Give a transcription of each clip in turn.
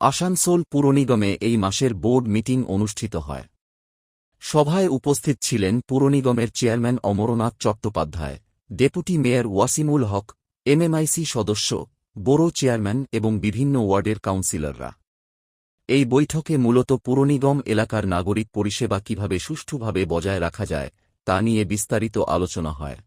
আসানসোল পুর নিগমে এই মাসের বোর্ড মিটিং অনুষ্ঠিত হয়। সভায় উপস্থিত ছিলেন পুর নিগমের chairman Amarnath Chattopadhyay, deputy mayor Wasimul Haque, MMIC সদস্য, বোরো চেয়ারম্যান এবং বিভিন্ন ওয়ার্ডের কাউন্সিলররা। এই বৈঠকে মূলত পুর নিগম এলাকার নাগরিক পরিষেবা কিভাবে সুষ্ঠুভাবে বজায় রাখা যায় তা নিয়ে বিস্তারিত আলোচনা হয়।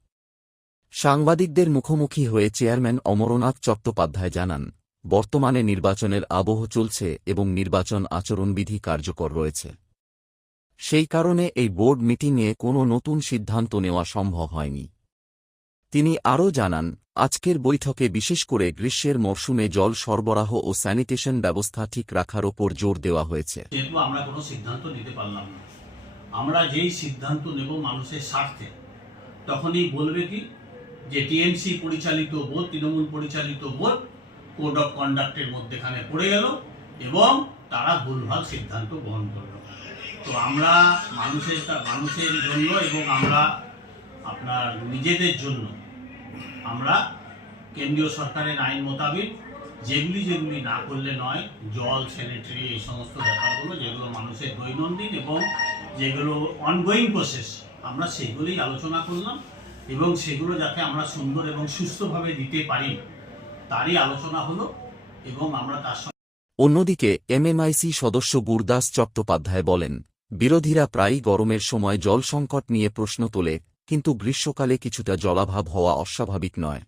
সাংবাদিকদের মুখোমুখি হয়ে চেয়ারম্যান অমরনাথ চট্টোপাধ্যায় জানান, বর্তমানে নির্বাচনের আবহ চলছে এবং নির্বাচন আচরণবিধি কার্যকর রয়েছে। সেই কারণে এই বোর্ড মিটিংয়ে কোনো নতুন সিদ্ধান্ত নেওয়া সম্ভব হয়নি। তিনি আরও জানান, আজকের বৈঠকে বিশেষ করে গ্রীষ্মের মরশুমে জল সরবরাহ ও স্যানিটেশন ব্যবস্থা ঠিক রাখার ওপর জোর দেওয়া হয়েছে। যেহেতু আমরা কোনো সিদ্ধান্ত নিতে পারলাম না, আমরা যেই সিদ্ধান্ত নেব মানুষের স্বার্থে, তখনই বলবে কি যে টিএমসি পরিচালিত বোর্ড, তৃণমূল পরিচালিত বোর্ড কোড অফ কন্ডাক্টের মধ্যেখানে পড়ে গেল এবং তারা ভুলভাল সিদ্ধান্ত গ্রহণ করল। তো আমরা মানুষের জন্য এবং আমরা আপনার নিজেদের জন্য আমরা কেন্দ্রীয় সরকারের আইন মোতাবেক যেগুলি না করলে নয়, জল, স্যানিটারি, এই সমস্ত ব্যাপারগুলো যেগুলো মানুষের দৈনন্দিন এবং যেগুলো অনগোয়িং প্রসেস, আমরা সেগুলোই আলোচনা করলাম এবং সেগুলো যাতে আমরা সুন্দর এবং সুস্থভাবে দিতে পারি তারই আলোচনা হলো এবং আমরা তার সঙ্গে। অন্যদিকে এমএমআইসি সদস্য গুরদাস চট্টোপাধ্যায় বলেন, বিরোধীরা প্রায়ই গরমের সময় জল সংকট নিয়ে প্রশ্ন তোলে, কিন্তু গ্রীষ্মকালে কিছুটা জলাভাব হওয়া অস্বাভাবিক নয়।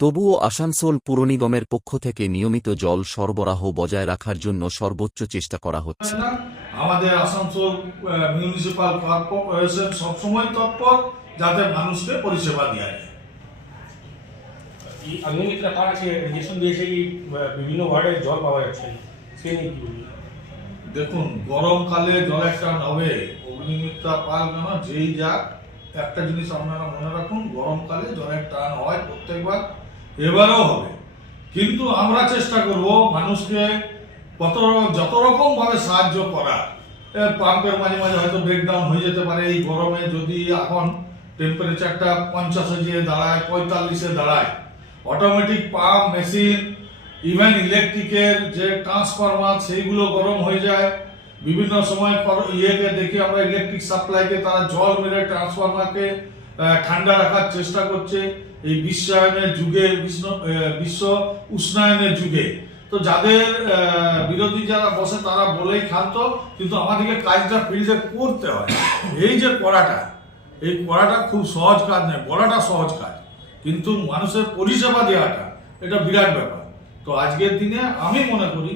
তবুও আসানসোল পুর নিগমের পক্ষ থেকে নিয়মিত জল সরবরাহ বজায় রাখার জন্য সর্বোচ্চ চেষ্টা করা হচ্ছে। আমাদের আসানসোল মিউনিসিপাল কর্পোরেশন সবসময় তৎপর যাতে মানুষকে পরিষেবা দেওয়া যায়। अग्निमित्र কার আছে রেজিস্ট্রেশন দিয়েছে কি বিভিন্ন ওয়ার্ডে জল পাওয়া যাচ্ছে সে নিয়ে কি বলবেন? দেখুন, গরমকালে জলের টান হবে, অগ্নিমিত্রা পাল কেন যেই যাক, একটা জিনিস আপনারা মনে রাখুন, গরমকালে জলের টান হয় প্রত্যেকবার, এবারেও হবে। কিন্তু আমরা চেষ্টা করব মানুষকে যত রকম ভাবে সাহায্য করা। পাম্পের মাঝে মাঝে হয়তো ব্রেকডাউন হয়ে যেতে পারে এই গরমে, যদি এখন টেম্পারেচারটা 50-এ গিয়ে দাঁড়ায়, 45-এ দাঁড়ায়, অটোমেটিক পাম্প মেশিন, ইভেন ইলেকট্রিকের যে ট্রান্সফরমার সেইগুলো গরম হয়ে যায়। বিভিন্ন সময় ইয়েকে দেখি আমরা ইলেকট্রিক সাপ্লাইকে তারা জল মেরে ট্রান্সফরমারকে ঠান্ডা রাখার চেষ্টা করছে এই বিশ্বায়নের যুগে, বিশ্ব উষ্ণায়নের যুগে। তো যাদের বিরোধী যারা বসে তারা বলেই ক্ষান্ত, কিন্তু আমাদেরকে কাজটা ফিল্ডে করতে হয়। এই যে করাটা খুব সহজ কাজ নয়, বলাটা সহজ কাজ, কিন্তু মানুষের পরিষেবা দেওয়াটা এটা বিরাট ব্যাপার। তো আজকের দিনে আমি মনে করি